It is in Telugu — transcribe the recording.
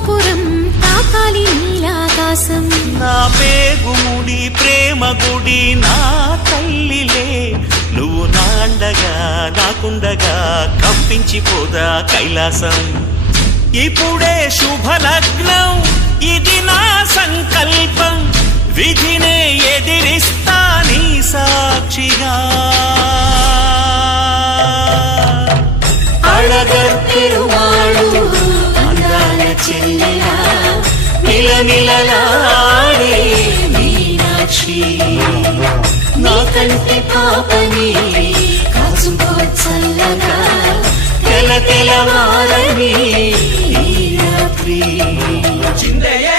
గోపురం తాకాలి నీలాకాశం. నా పేగుముడి ప్రేమ గుడి నా తల్లిలే. నువ్వు నాండగా నాకుండగా కంపించిపోదా కైలాసం. ఇప్పుడే శుభ లగ్నం ఇది నా సంకల్పం. విధినే ఎదిరిస్తా నీ సాక్షిగా. అడగ నిలనిలలాడే మీనాక్షి. నా కంటి పాపని కాచుకో చల్లగా తెల తెలవారని ఈ రాత్రి. చిందయే